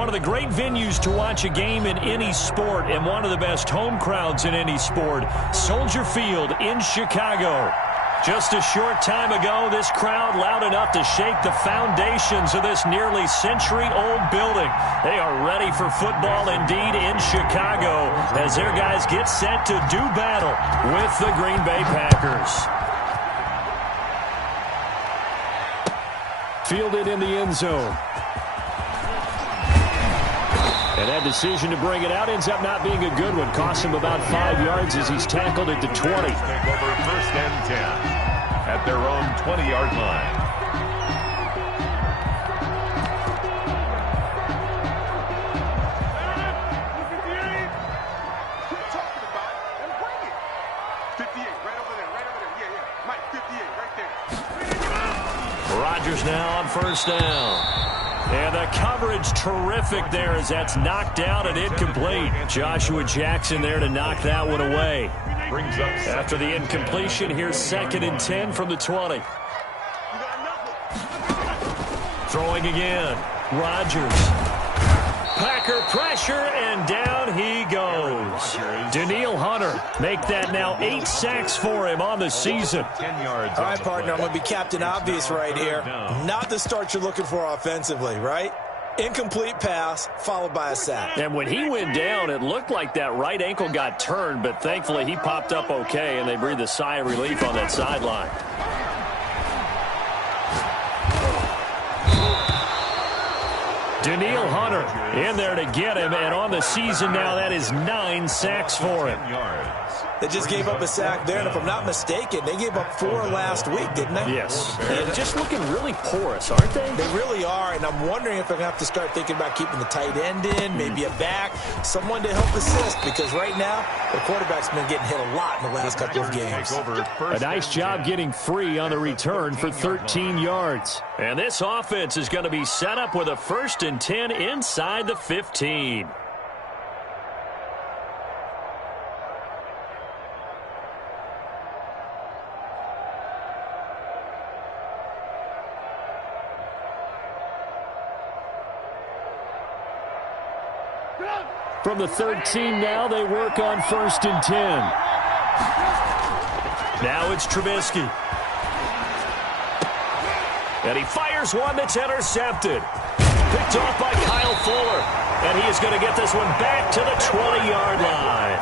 one of the great venues to watch a game in any sport and one of the best home crowds in any sport, Soldier Field in Chicago. Just a short time ago, this crowd loud enough to shake the foundations of this nearly century-old building. They are ready for football indeed in Chicago as their guys get set to do battle with the Green Bay Packers. Fielded in the end zone. And that decision to bring it out ends up not being a good one. Costs him about 5 yards as he's tackled at the 20. Take over 1st and 10 at their own 20-yard line. Rodgers now on 1st down. And the coverage terrific there as that's knocked down and incomplete. Joshua Jackson there to knock that one away. After the incompletion, here's 2nd and 10 from the 20. Throwing again. Rodgers. Packer pressure, and down he goes. Danielle Hunter make that now 8 sacks for him on the season. 10 yards. All right, partner, I'm going to be Captain Obvious right here. Not the start you're looking for offensively, right? Incomplete pass followed by a sack. And when he went down, it looked like that right ankle got turned, but thankfully he popped up okay, and they breathed a sigh of relief on that sideline. Danielle Hunter in there to get him, and on the season now, that is 9 sacks for him. They just gave up a sack there, and if I'm not mistaken, they gave up 4 last week, didn't they? Yes. And just looking really porous, aren't they? They really are, and I'm wondering if I'm going to have to start thinking about keeping the tight end in, maybe a back, someone to help assist, because right now, the quarterback's been getting hit a lot in the last couple of games. A nice job getting free on the return for 13 yards. And this offense is going to be set up with a 1st and 10 inside the 15. From the 13 now, they work on 1st and 10. Now it's Trubisky. And he fires one that's intercepted. Picked off by Kyle Fuller. And he is going to get this one back to the 20-yard line.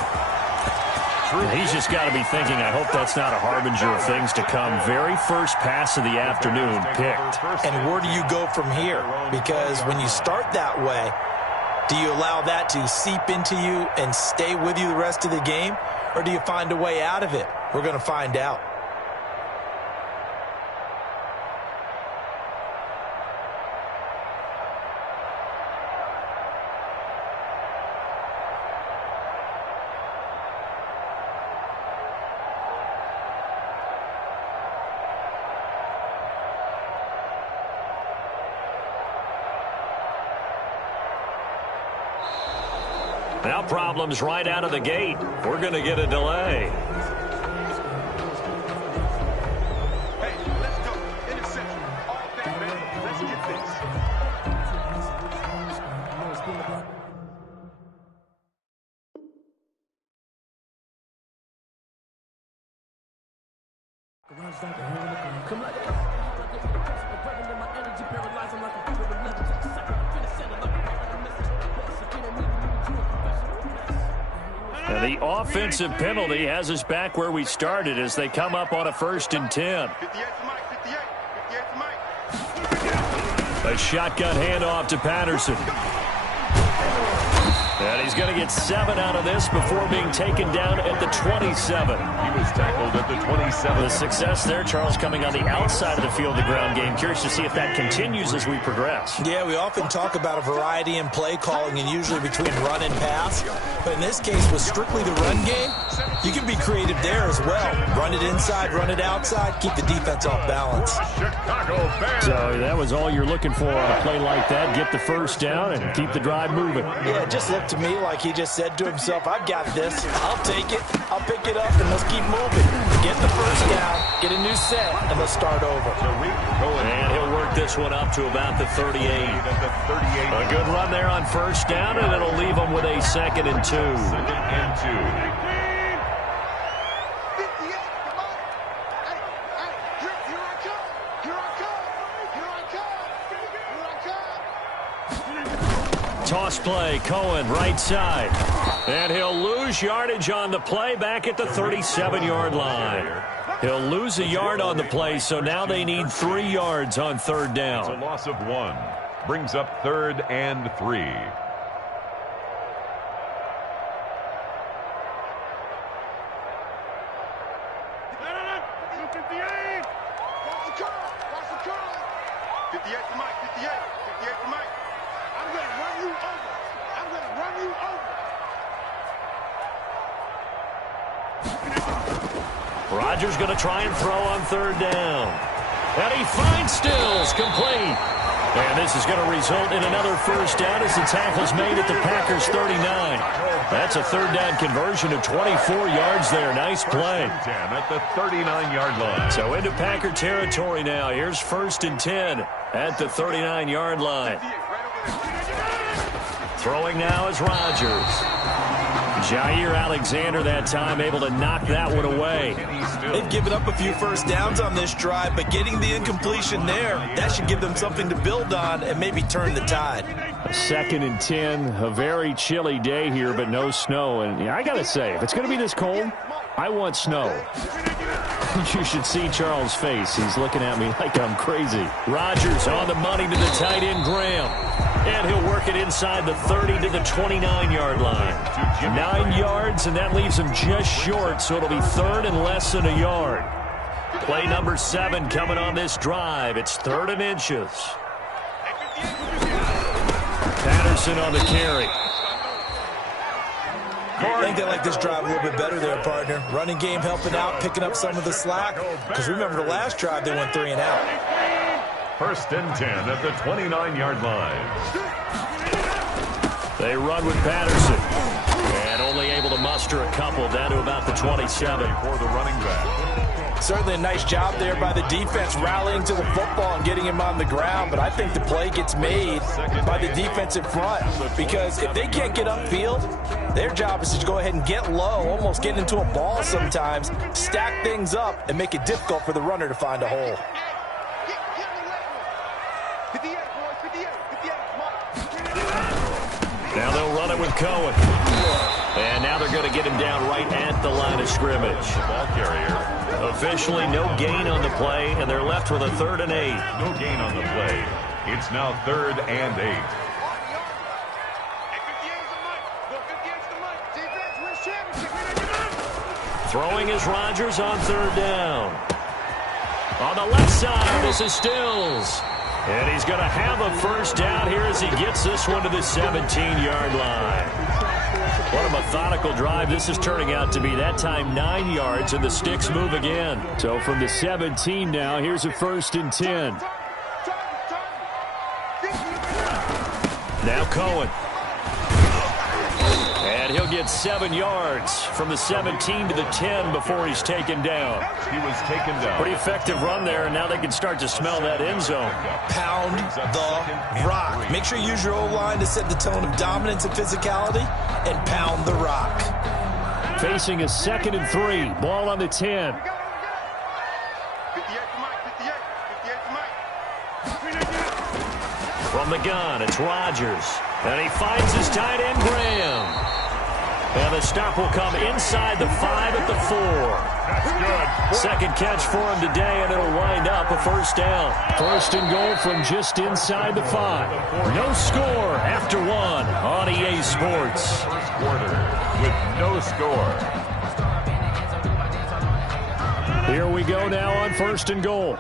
He's just got to be thinking, I hope that's not a harbinger of things to come. Very first pass of the afternoon picked. And where do you go from here? Because when you start that way, do you allow that to seep into you and stay with you the rest of the game? Or do you find a way out of it? We're going to find out. Now problems right out of the gate. We're going to get a delay. Hey, let's go. Interception. All day, man. Let's get this. And the offensive penalty has us back where we started as they come up on a 1st and 10. 58 to Mike. 58 to Mike. A shotgun handoff to Patterson. And he's going to get 7 out of this before being taken down at the 27. He was tackled at the 27. The success there, Charles, coming on the outside of the field, the ground game. Curious to see if that continues as we progress. Yeah, we often talk about a variety in play calling and usually between run and pass. But in this case, with strictly the run game, you can be creative there as well. Run it inside, run it outside, keep the defense off balance. So that was all you're looking for on a play like that. Get the 1st down and keep the drive moving. Yeah, just look looked to me like he just said to himself, I've got this. I'll take it. I'll pick it up, and let's keep moving. Get the first down, get a new set, and let's start over. And he'll work this one up to about the 38. A good run there on first down, and it'll leave him with a 2nd and 2. 2nd and 2. Toss play, Cohen, right side. And he'll lose yardage on the play back at the 37-yard line. He'll lose a yard on the play, so now they need 3 yards on 3rd down. It's a loss of 1. Brings up 3rd and 3. Rodgers going to try and throw on 3rd down. And he finds Stills, complete. And this is going to result in another first down as the tackle's made at the Packers' 39. That's a 3rd down conversion of 24 yards there. Nice play. 10 at the 39-yard line. So into Packer territory now. Here's 1st and 10 at the 39-yard line. Throwing now is Rodgers. Jair Alexander that time able to knock that one away. They've given up a few first downs on this drive, but getting the incompletion there, that should give them something to build on and maybe turn the tide. 2nd and 10, a very chilly day here, but no snow. And yeah, I got to say, if it's going to be this cold, I want snow. You should see Charles' face. He's looking at me like I'm crazy. Rodgers on the money to the tight end, Graham. And he'll work it inside the 30 to the 29-yard line. 9 yards, and that leaves him just short, so it'll be 3rd and less than a yard. Play number 7 coming on this drive. It's 3rd and inches. Patterson on the carry. I think they like this drive a little bit better there, partner. Running game helping out, picking up some of the slack. Because remember the last drive, they went 3 and out. 1st and 10 at the 29-yard line. They run with Patterson. And only able to muster a couple down to about the 27. For the running back. Certainly a nice job there by the defense rallying to the football and getting him on the ground. But I think the play gets made by the defensive front. Because if they can't get upfield, their job is to go ahead and get low, almost get into a ball sometimes, stack things up, and make it difficult for the runner to find a hole. Now they'll run it with Cohen. And now they're going to get him down right at the line of scrimmage. Ball carrier. Officially no gain on the play, and they're left with a 3rd and 8. No gain on the play. It's now 3rd and 8. Throwing is Rodgers on 3rd down. On the left side, this is Stills. And he's going to have a first down here as he gets this one to the 17-yard line. What a methodical drive this is turning out to be. That time 9 yards, and the sticks move again. So from the 17 now, here's a 1st and 10. Now Cohen. And he'll get 7 yards from the 17 to the 10 before he's taken down. He was taken down. Pretty effective run there, and now they can start to smell that end zone. Pound the rock. Make sure you use your O-line to set the tone of dominance and physicality, and pound the rock. Facing a 2nd and 3. Ball on the 10. From the gun, it's Rodgers. And he finds his tight end, Graham. And the stop will come inside the 5 at the 4. That's good. 2nd catch for him today, and it'll wind up a first down. 1st and goal from just inside the 5. No score after 1 on EA Sports. First quarter with no score. Here we go now on 1st and goal.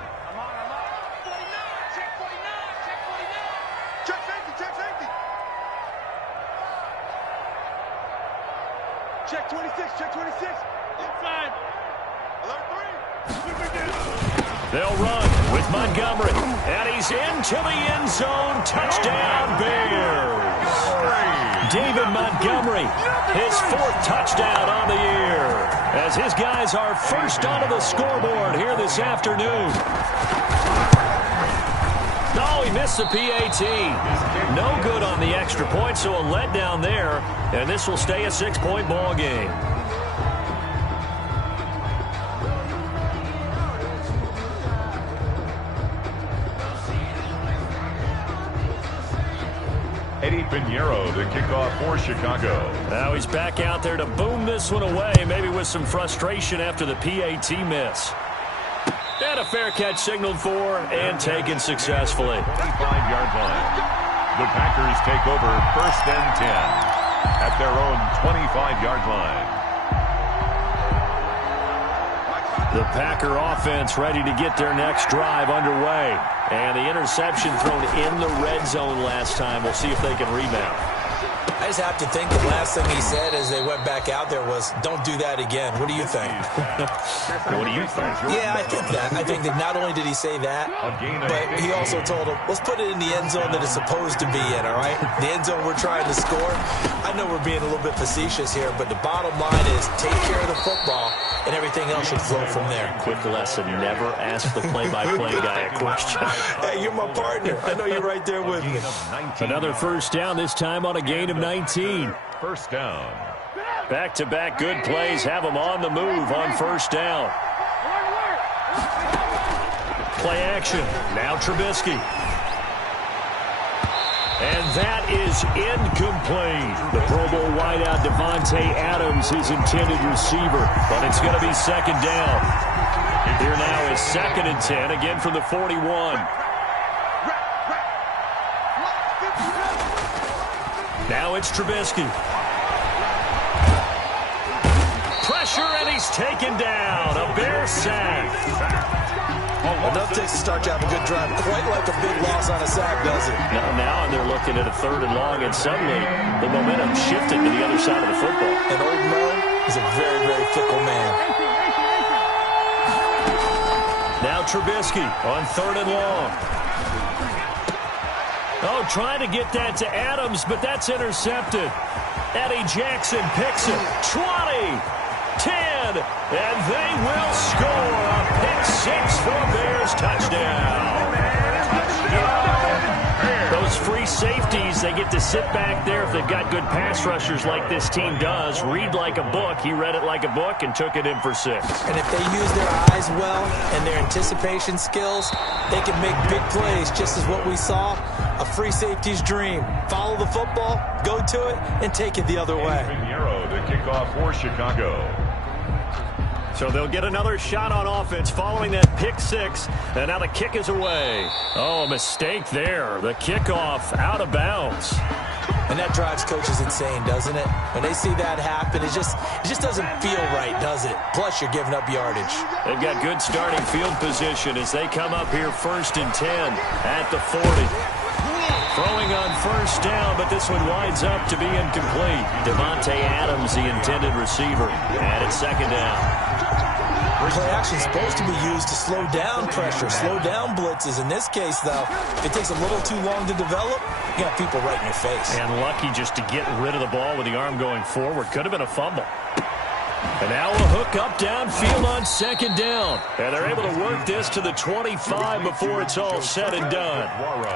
Check 26, check 26. Inside. Alert 3. They'll run with Montgomery. And he's into the end zone. Touchdown, Bears. David Montgomery, his 4th touchdown on the year, as his guys are first onto the scoreboard here this afternoon. Oh, he missed the PAT. No good on the extra point, so a letdown there, and this will stay a 6-point ball game. Eddie Pinheiro, the kickoff for Chicago. Now he's back out there to boom this one away, maybe with some frustration after the PAT miss. And a fair catch signaled for and taken successfully. 25-yard line. The Packers take over 1st and 10 at their own 25-yard line. The Packer offense ready to get their next drive underway. And the interception thrown in the red zone last time. We'll see if they can rebound. I just have to think the last thing he said as they went back out there was, don't do that again. What do you think? What do you think? Yeah, I think that. I think that not only did he say that, but he also told him, let's put it in the end zone that it's supposed to be in, all right? The end zone we're trying to score. I know we're being a little bit facetious here, but the bottom line is take care of the football, and everything else should flow from there. Quick lesson, never ask the play-by-play guy a question. Hey, you're my partner. I know you're right there with me. Another first down, this time on a gain of 19. First down. Back-to-back good plays have them on the move on first down. Play action. Now Trubisky. And that is incomplete. The Pro Bowl wideout Devontae Adams, his intended receiver. But it's going to be second down. Here now is 2nd and 10, again from the 41. Now it's Trubisky. Pressure, and he's taken down. A Bear sack. Enough takes to start to have a good drive. Quite like a big loss on a sack, does it? Now they're looking at a 3rd and long, and suddenly the momentum shifted to the other side of the football. And old Mo is a very, very fickle man. Now Trubisky on 3rd and long. Oh, trying to get that to Adams, but that's intercepted. Eddie Jackson picks it. 20, 10, and they will score. A pick 6 for Bears touchdown. Those free safeties, they get to sit back there if they've got good pass rushers like this team does. Read like a book. He read it like a book and took it in for 6. And if they use their eyes well and their anticipation skills, they can make big plays, just as what we saw. A free safety's dream. Follow the football, go to it, and take it the other way. Pinheiro, the kickoff for Chicago. So they'll get another shot on offense following that pick 6. And now the kick is away. Oh, a mistake there. The kickoff out of bounds. And that drives coaches insane, doesn't it? When they see that happen, it just doesn't feel right, does it? Plus, you're giving up yardage. They've got good starting field position as they come up here 1st and 10 at the 40. Throwing on first down, but this one winds up to be incomplete. Devontae Adams, the intended receiver, and it's 2nd down. Play action is supposed to be used to slow down pressure, slow down blitzes. In this case, though, if it takes a little too long to develop, you got people right in your face. And lucky just to get rid of the ball with the arm going forward. Could have been a fumble. And now a hook up downfield on 2nd down. And they're able to work this to the 25 before it's all said and done.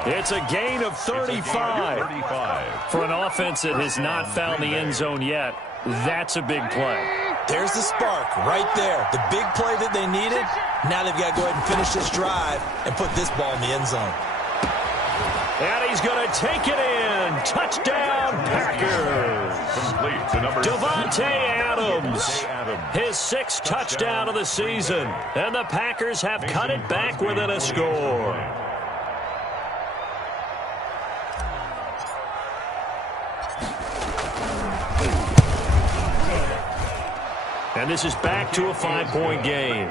It's a gain of 35. For an offense that has not found the end zone yet, that's a big play. There's the spark right there. The big play that they needed. Now they've got to go ahead and finish this drive and put this ball in the end zone. And he's going to take it in. Touchdown, Packers. Complete to number Devontae Adams. His 6th touchdown of the season. And the Packers have cut it back within a score. And this is back to a 5-point game.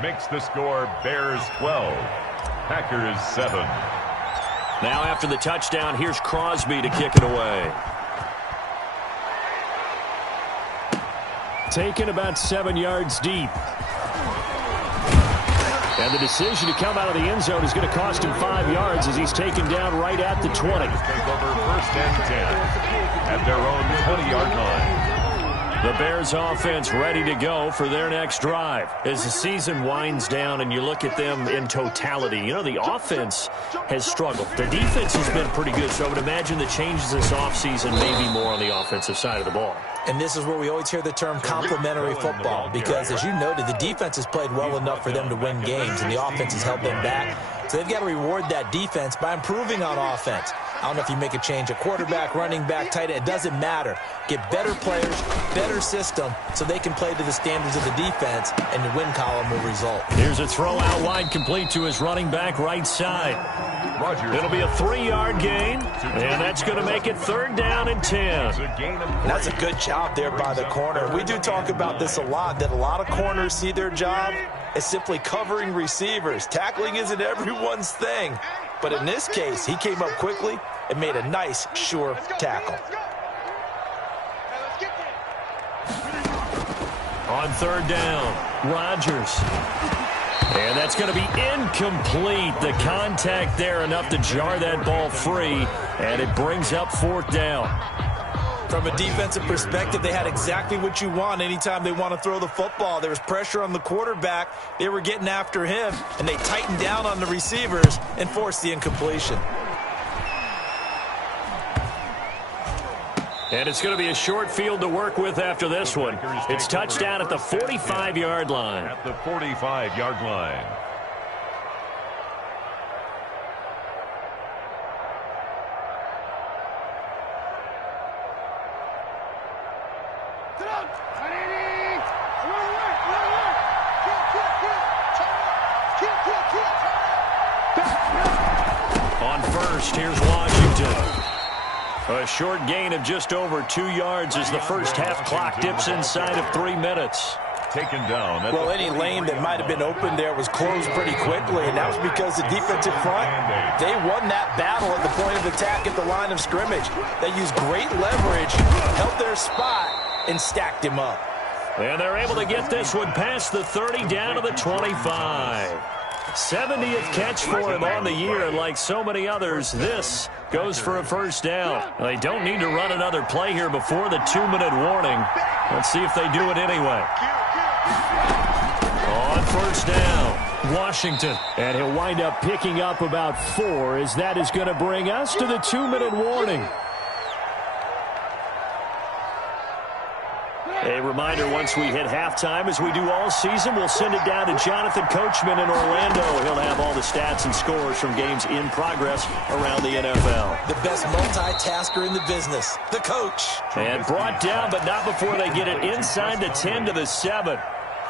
Makes the score Bears 12, Packers 7. Now after the touchdown, here's Crosby to kick it away. Taken about 7 yards deep. And And the decision to come out of the end zone is going to cost him 5 yards as he's taken down right at the 20. Take over first and 10 at their own 20-yard line. The Bears offense ready to go for their next drive. As the season winds down and you look at them in totality, you know, the offense has struggled. The defense has been pretty good, so I would imagine the changes this offseason may be more on the offensive side of the ball. And this is where we always hear the term complementary football because, as you noted, the defense has played well enough for them to win games, and the offense has held them back. So they've got to reward that defense by improving on offense. I don't know if you make a change at quarterback, running back, tight end. It doesn't matter. Get better players, better system, so they can play to the standards of the defense, and the win column will result. Here's a throw out wide, complete to his running back right side. It'll be a 3-yard gain, and that's going to make it 3rd down and 10. That's a good job there by the corner. We do talk about this a lot, that a lot of corners see their job as simply covering receivers. Tackling isn't everyone's thing. But in this case, he came up quickly and made a nice, sure tackle. On 3rd down, Rodgers. And that's going to be incomplete. The contact there enough to jar that ball free, and it brings up 4th down. From a defensive perspective, they had exactly what you want anytime they want to throw the football. There was pressure on the quarterback. They were getting after him, and they tightened down on the receivers and forced the incompletion. And it's going to be a short field to work with after this one. It's touchdown at the 45-yard line. At the 45-yard line. On first, here's Washington. A short gain of just over 2 yards as the first half clock dips inside of 3 minutes. Taken down. Well, any lane that might have been open there was closed pretty quickly, and that was because the defensive front, they won that battle at the point of attack at the line of scrimmage. They used great leverage, held their spot, and stacked him up. And they're able to get this one past the 30 down to the 25. 70th catch for him on the year, and like so many others, this goes for a 1st down. They don't need to run another play here before the 2-minute warning. Let's see if they do it anyway. On 1st down, Washington. And he'll wind up picking up about 4, as that is going to bring us to the 2-minute warning. A reminder, once we hit halftime, as we do all season, we'll send it down to Jonathan Coachman in Orlando. He'll have all the stats and scores from games in progress around the NFL. The best multitasker in the business, the coach. And brought down, but not before they get it inside the 10 to the 7.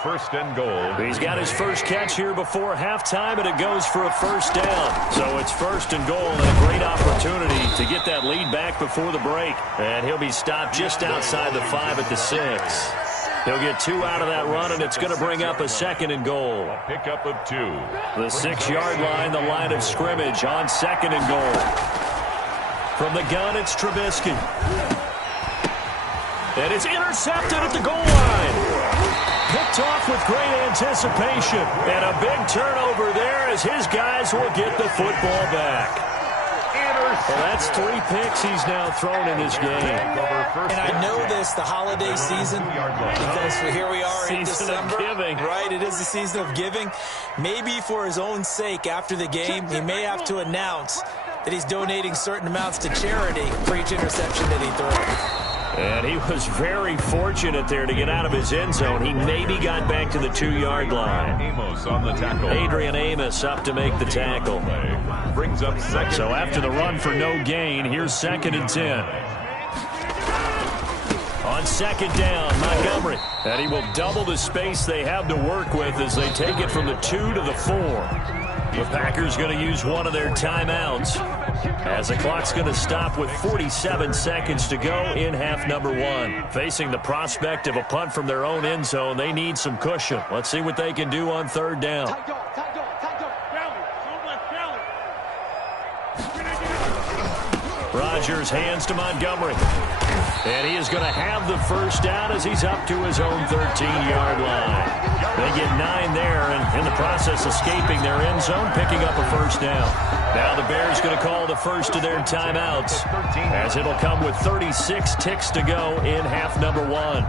1st and goal. He's got his first catch here before halftime, and it goes for a 1st down. So it's 1st and goal, and a great opportunity to get that lead back before the break. And he'll be stopped just outside the 5 at the 6. He'll get 2 out of that run, and it's going to bring up a 2nd and goal. A pickup of 2. The 6-yard line, the line of scrimmage on 2nd and goal. From the gun, it's Trubisky. And it's intercepted at the goal line. Picked off with great anticipation. And a big turnover there as his guys will get the football back. Well, that's 3 picks he's now thrown in this game. And I know this, the holiday season, because here we are in December. Season of giving. Right, it is the season of giving. Maybe for his own sake after the game, he may have to announce that he's donating certain amounts to charity for each interception that he throws. And he was very fortunate there to get out of his end zone. He maybe got back to the 2-yard line. Amos on the tackle. Adrian Amos up to make the tackle. Brings up 2nd. So after the run for no gain, here's 2nd and 10. On 2nd down, Montgomery. And he will double the space they have to work with as they take it from the 2 to the 4. The Packers going to use one of their timeouts as the clock's going to stop with 47 seconds to go in half number 1. Facing the prospect of a punt from their own end zone, they need some cushion. Let's see what they can do on 3rd down. Rodgers hands to Montgomery. And he is going to have the 1st down as he's up to his own 13-yard line. They get 9 there, and in the process escaping their end zone, picking up a first down. Now the Bears going to call the first of their timeouts, as it'll come with 36 ticks to go in half number 1.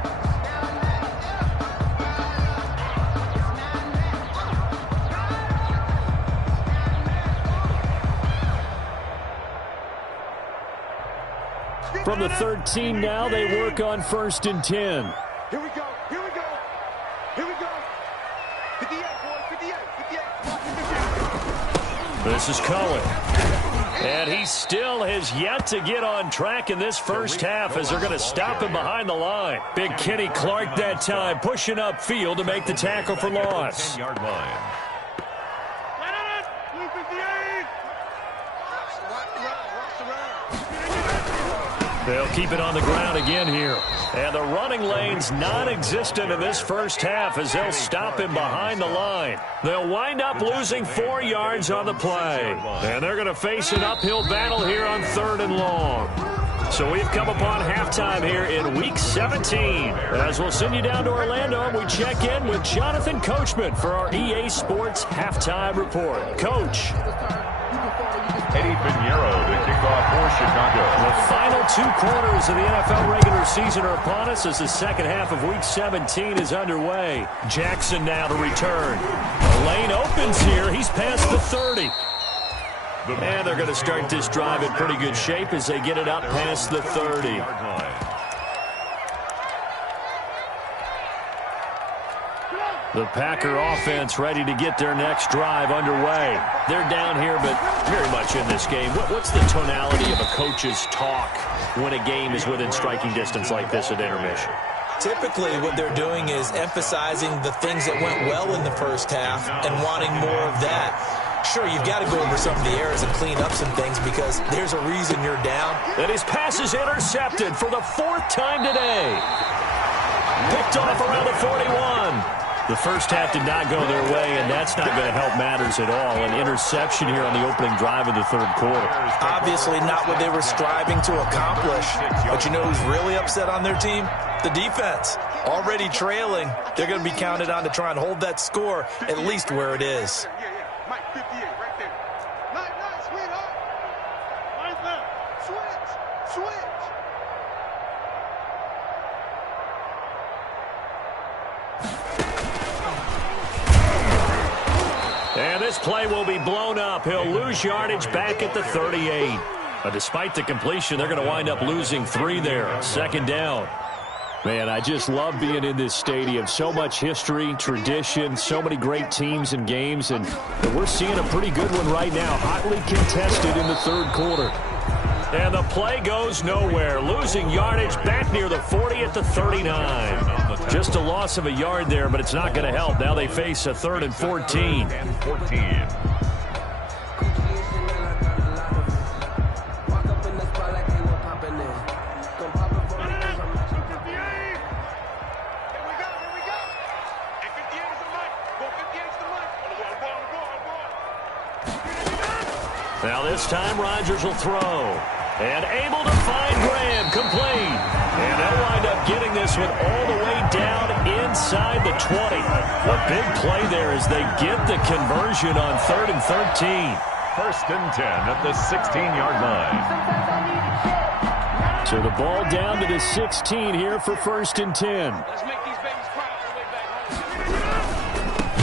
From the 13 now, they work on 1st and 10. Here we go. Here we go. Here we go. 58, boys. 58. 58. This is Cohen. And he still has yet to get on track in this first half as they're going to stop him behind the line. Big Kenny Clark that time pushing upfield to make the tackle for loss. 10-yard line. They'll keep it on the ground again here. And the running lane's non-existent in this first half as they'll stop him behind the line. They'll wind up losing 4 yards on the play. And they're going to face an uphill battle here on 3rd and long. So we've come upon halftime here in Week 17. As we'll send you down to Orlando, and we check in with Jonathan Coachman for our EA Sports Halftime Report. Coach. Eddie Pinheiro to kick off for Chicago. The final 2 quarters of the NFL regular season are upon us as the second half of Week 17 is underway. Jackson now to return. The lane opens here. He's past the 30. And they're going to start this drive in pretty good shape as they get it up past the 30. The Packer offense ready to get their next drive underway. They're down here, but very much in this game. What's the tonality of a coach's talk when a game is within striking distance like this at intermission? Typically, what they're doing is emphasizing the things that went well in the first half and wanting more of that. Sure, you've got to go over some of the errors and clean up some things because there's a reason you're down. And his pass is intercepted for the 4th time today. Picked off around the 41. The first half did not go their way, and that's not going to help matters at all. An interception here on the opening drive of the 3rd quarter. Obviously not what they were striving to accomplish. But you know who's really upset on their team? The defense. Already trailing. They're going to be counted on to try and hold that score at least where it is. Mike, 58, right there. Nice, sweetheart. Nice left. Switch. And this play will be blown up. He'll lose yardage back at the 38. But despite the completion, they're going to wind up losing 3 there. 2nd down. Man, I just love being in this stadium. So much history, tradition, so many great teams and games. And we're seeing a pretty good one right now. Hotly contested in the 3rd quarter. And the play goes nowhere. Losing yardage back near the 40 at the 39. Just a loss of a yard there, but it's not going to help. Now they face a 3rd and 14. Now this time Rodgers will throw. And able to find Graham, complete. And they'll wind up getting this one all the way down inside the 20. A big play there as they get the conversion on 3rd and 13. 1st and 10 at the 16-yard line. So the ball down to the 16 here for 1st and 10. Let's make these babies proud on the way back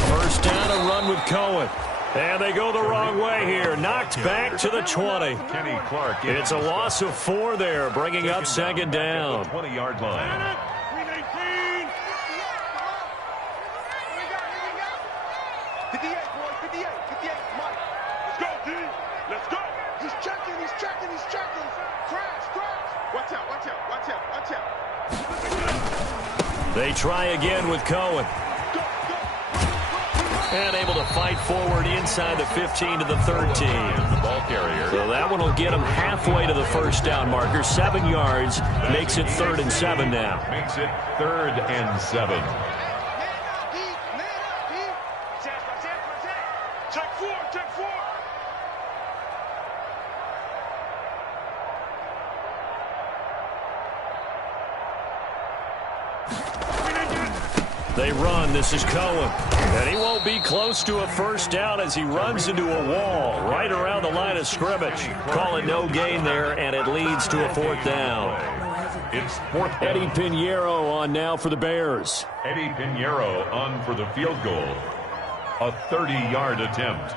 home. First down, a run with Cohen. And they go the wrong way here. Knocked back to the 20. Kenny Clark. It's a loss of 4 there, bringing up 2nd down. 20-yard line. 58, boys, 58, Mike. Let's go, D. Let's go. He's checking. Crash. Watch out. They try again with Cohen. And able to fight forward inside the 15 to the 13. The ball carrier. So that one will get him halfway to the first down marker. 7 yards. Makes it 3rd and 7 now. Makes it 3rd and 7. Check four. They run. This is Cohen. And he won't be close to a first down as he runs into a wall right around the line of scrimmage. Call it no gain there, and it leads to a fourth down. It's fourth down. Eddie Pinheiro on now for the Bears. Eddie Pinheiro on for the field goal. A 30-yard attempt.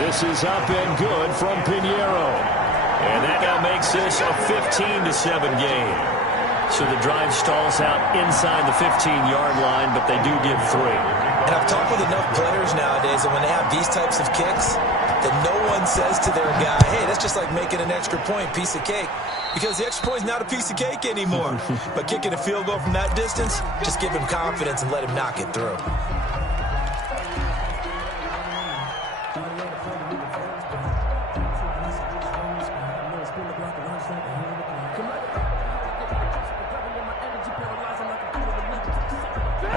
This is up and good from Pinheiro. And that now makes this a 15-7 game. So the drive stalls out inside the 15-yard line, but they do give 3. And I've talked with enough players nowadays that when they have these types of kicks, that no one says to their guy, hey, that's just like making an extra point, piece of cake. Because the extra point is not a piece of cake anymore. But kicking a field goal from that distance, just give him confidence and let him knock it through.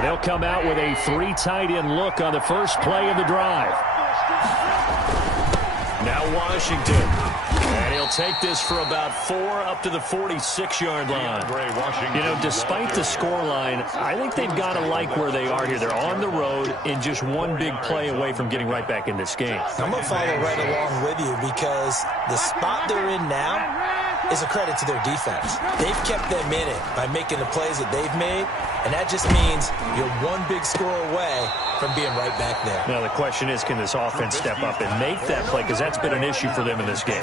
They'll come out with a 3 tight end look on the first play of the drive. Now Washington. And he'll take this for about 4 up to the 46-yard line. You know, despite the scoreline, I think they've got to like where they are here. They're on the road and just one big play away from getting right back in this game. I'm going to follow right along with you because the spot they're in now is a credit to their defense. They've kept them in it by making the plays that they've made, and that just means you're one big score away from being right back there. Now the question is, can this offense step up and make that play? Because that's been an issue for them in this game.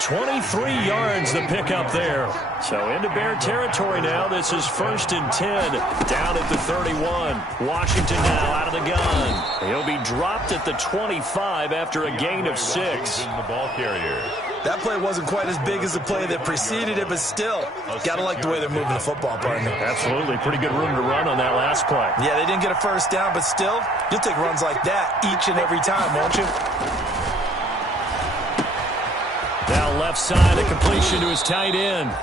23 yards the pickup there. So into Bear territory now. This is 1st and 10 down at the 31. Washington now out of the gun. He'll be dropped at the 25 after a gain of 6. The ball carrier. That play wasn't quite as big as the play that preceded it, but still, got to like the way they're moving the football, partner. Absolutely. Pretty good room to run on that last play. Yeah, they didn't get a first down, but still, you'll take runs like that each and every time, won't you? Now left side, a completion to his tight end.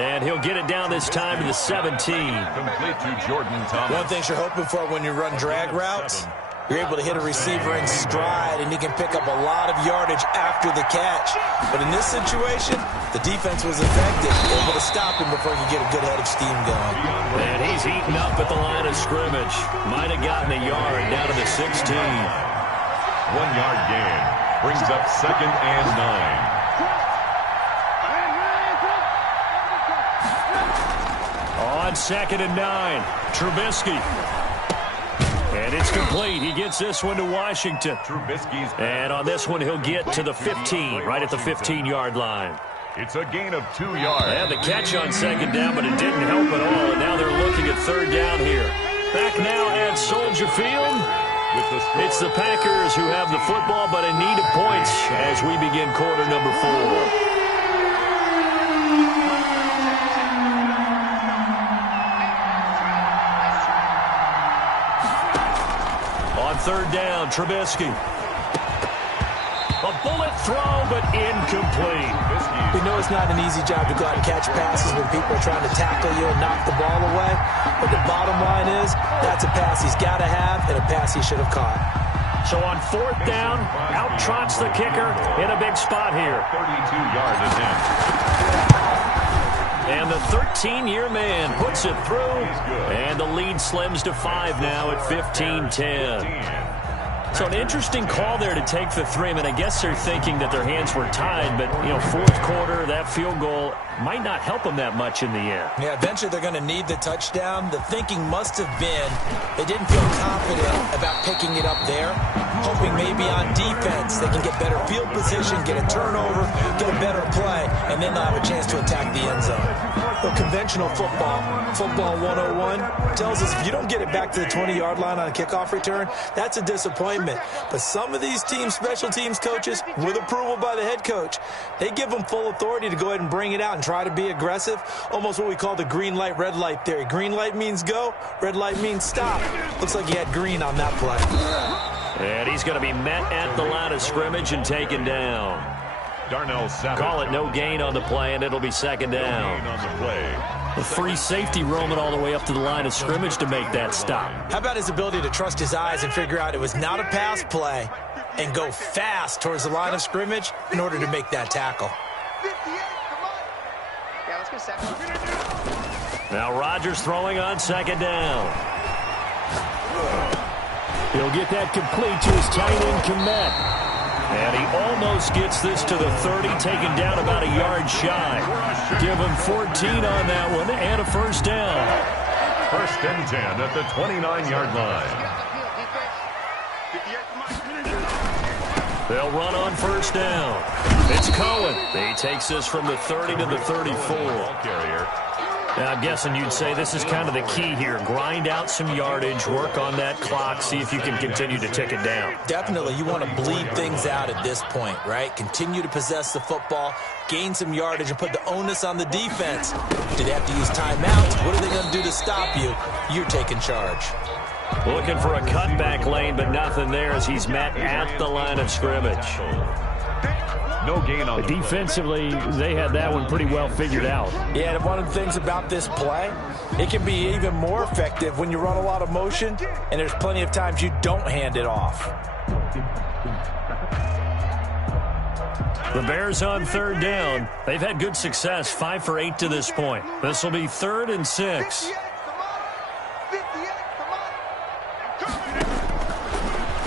And he'll get it down this time to the 17. Complete to Jordan Thomas. One thing you're hoping for when you run drag routes, you're able to hit a receiver in stride, and he can pick up a lot of yardage after the catch. But in this situation, the defense was effective, able to stop him before he could get a good head of steam going. And he's eaten up at the line of scrimmage. Might have gotten a yard down to the 16. 1-yard gain. Brings up 2nd and 9. On 2nd and 9, Trubisky. And it's complete. He gets this one to Washington. Trubisky's. And on this one, he'll get to the 15, right at the 15-yard line. It's a gain of 2 yards. They had the catch on 2nd down, but it didn't help at all. And now they're looking at 3rd down here. Back now at Soldier Field. It's the Packers who have the football, but in need of points as we begin quarter number 4. On 3rd down, Trubisky. A bullet throw, but incomplete. We know it's not an easy job to go out and catch passes when people are trying to tackle you and knock the ball away. But the bottom line is, that's a pass he's got to have and a pass he should have caught. So on 4th down, out trots the kicker in a big spot here. 32-yard attempt. And the 13-year man puts it through. And the lead slims to 5 now at 15-10. So an interesting call there to take the 3. I mean, I guess they're thinking that their hands were tied, but, you know, 4th quarter, that field goal might not help them that much in the end. Yeah, eventually they're going to need the touchdown. The thinking must have been they didn't feel confident about picking it up there, hoping maybe on defense they can get better field position, get a turnover, get a better play, and then they'll have a chance to attack the end zone. Well, conventional football 101, tells us if you don't get it back to the 20-yard line on a kickoff return, that's a disappointment. But some of these teams, special teams coaches, with approval by the head coach, they give them full authority to go ahead and bring it out and try to be aggressive, almost what we call the green light, red light theory. Green light means go, red light means stop. Looks like he had green on that play. And he's going to be met at the line of scrimmage and taken down. Darnell Savage. Call it no gain on the play, and it'll be 2nd down. No gain on the play. The free safety roaming all the way up to the line of scrimmage to make that stop. How about his ability to trust his eyes and figure out it was not a pass play and go fast towards the line of scrimmage in order to make that tackle? Yeah, let's go second. Now Rodgers throwing on second down. He'll get that complete to his tight end, Komet. And he almost gets this to the 30, taken down about a yard shy. Give him 14 on that one and a first down. First and 10 at the 29-yard line. They'll run on first down. It's Cohen. He takes this from the 30 to the 34. Carrier. Now, I'm guessing you'd say this is kind of the key here. Grind out some yardage, work on that clock, see if you can continue to tick it down. Definitely. You want to bleed things out at this point, right? Continue to possess the football, gain some yardage, and put the onus on the defense. Do they have to use timeouts? What are they going to do to stop you? You're taking charge. Looking for a cutback lane, but nothing there as he's met at the line of scrimmage. No gain on the defensively, they had that one pretty well figured out. Yeah, and one of the things about this play, it can be even more effective when you run a lot of motion, and there's plenty of times you don't hand it off. The Bears on third down. They've had good success, 5 for 8 to this point. This will be 3rd and 6.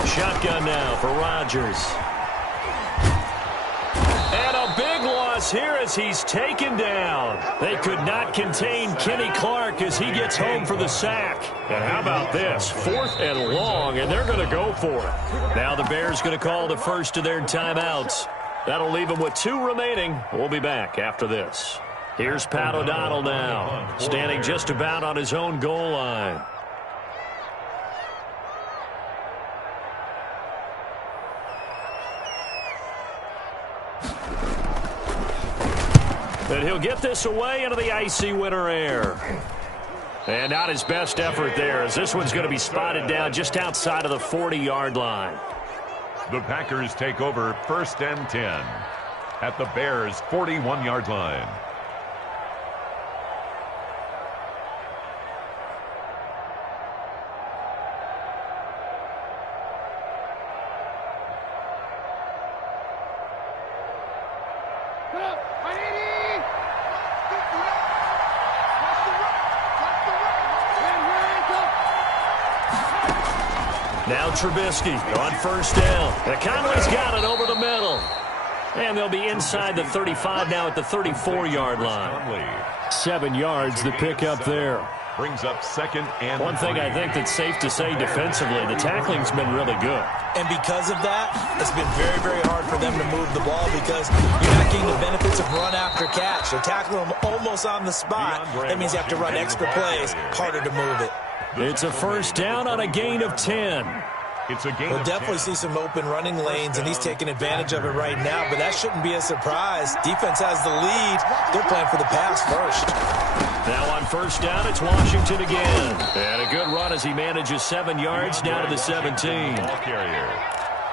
Shotgun now for Rodgers. And a big loss here as he's taken down. They could not contain Kenny Clark as he gets home for the sack. And how about this? 4th and long, and they're going to go for it. Now the Bears going to call the first of their timeouts. That'll leave them with 2 remaining. We'll be back after this. Here's Pat O'Donnell now, standing just about on his own goal line. But he'll get this away into the icy winter air. And not his best effort there, as this one's going to be spotted down just outside of the 40-yard line. The Packers take over 1st and 10 at the Bears' 41-yard line. Now Trubisky on first down. Conley's got it over the middle. And they'll be inside the 35 now at the 34-yard line. 7 yards the pick up there. Brings up 2nd and One thing I think that's safe to say defensively, the tackling's been really good. And because of that, it's been very, very hard for them to move the ball because you're not getting the benefits of run after catch. They're tackling them almost on the spot. That means you have to run extra plays, harder to move it. It's a first down on a gain of 10. It's a gain. We'll definitely see some open running lanes, and he's taking advantage of it right now, but that shouldn't be a surprise. Defense has the lead. They're playing for the pass first. Now on first down, it's Washington again. And a good run as he manages 7 yards down to the 17.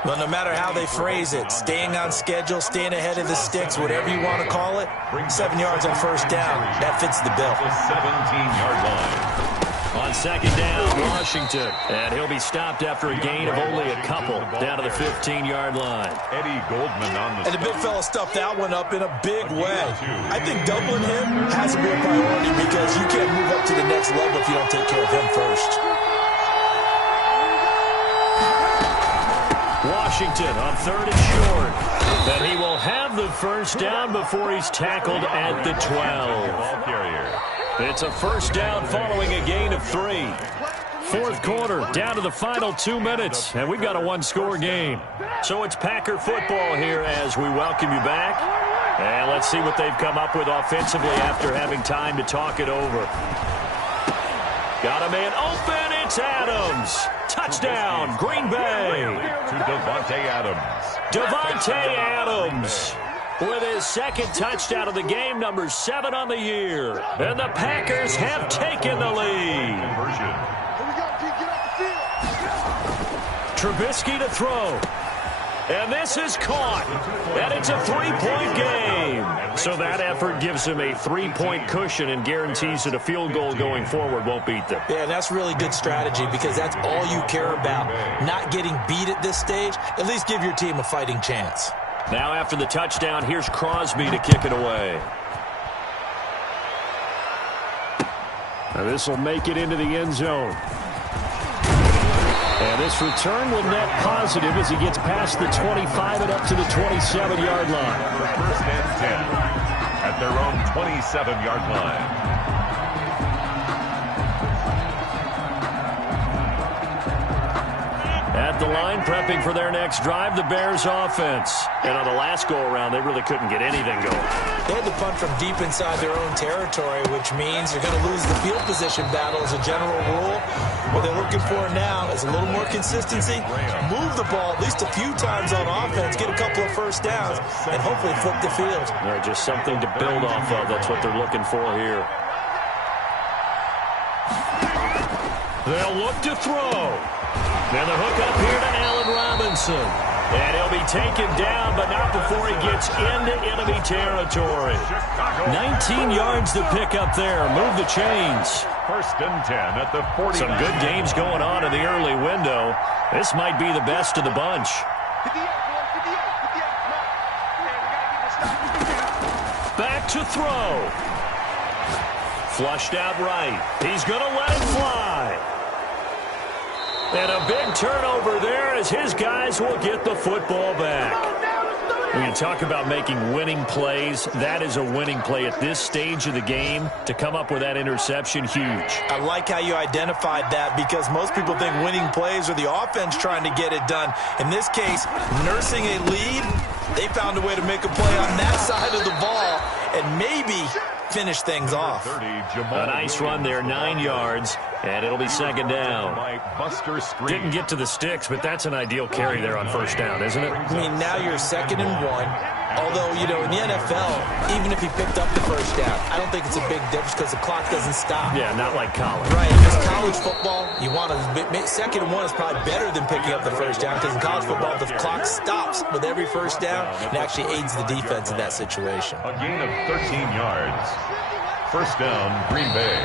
Well, no matter how they phrase it, staying on schedule, staying ahead of the sticks, whatever you want to call it, 7 yards on first down, that fits the bill. The 17-yard line. On second down, Washington. And he'll be stopped after a gain of only a couple down to the 15-yard line. Eddie Goldman on the And the big fella stuffed that one up in a big way. I think doubling him has to be a priority because you can't move up to the next level if you don't take care of him first. Washington on 3rd and short. And he will have the first down before he's tackled at the 12. ball carrier. It's a first down following a gain of 3. Fourth quarter, down to the final 2 minutes, and we've got a one-score game. So it's Packer football here as we welcome you back. And let's see what they've come up with offensively after having time to talk it over. Got a man open, it's Adams. Touchdown, Green Bay. To Devontae Adams. Devontae Adams with his 2nd touchdown of the game, number 7 on the year. And the Packers have taken the lead. Conversion. Trubisky to throw. And this is caught. And it's a 3-point game. So that effort gives him a 3-point cushion and guarantees that a field goal going forward won't beat them. Yeah, and that's really good strategy because that's all you care about. Not getting beat at this stage, at least give your team a fighting chance. Now after the touchdown, here's Crosby to kick it away. And this will make it into the end zone. And this return will net positive as he gets past the 25 and up to the 27-yard line. First and 10 at their own 27-yard line. At the line, prepping for their next drive, the Bears offense. And on the last go-around, they really couldn't get anything going. They had to punt from deep inside their own territory, which means you're going to lose the field position battle as a general rule. What they're looking for now is a little more consistency, move the ball at least a few times on offense, get a couple of first downs, and hopefully flip the field. Just something to build off of. That's what they're looking for here. They'll look to throw. Now the hook up here to Allen Robinson. And he'll be taken down, but not before he gets into enemy territory. 19 yards to pick up there. Move the chains. First and 10 at the 40. Some good games going on in the early window. This might be the best of the bunch. Back to throw. Flushed out right. He's going to let it fly. And a big turnover there as his guys will get the football back. When you talk about making winning plays, that is a winning play at this stage of the game. To come up with that interception, huge. I like how you identified that because most people think winning plays are the offense trying to get it done. In this case, nursing a lead, they found a way to make a play on that side of the ball and maybe finish things off. A nice run there, 9 yards, and it'll be second down. Didn't get to the sticks, but that's an ideal carry there on first down, isn't it? I mean, now you're 2nd and 1. Although, you know, in the NFL, even if he picked up the first down, I don't think it's a big difference because the clock doesn't stop. Yeah, not like college. Right. Because college football, you want to 2nd and 1 is probably better than picking up the first down because in college football, the clock stops with every first down and actually aids the defense in that situation. A gain of 13 yards. First down, Green Bay.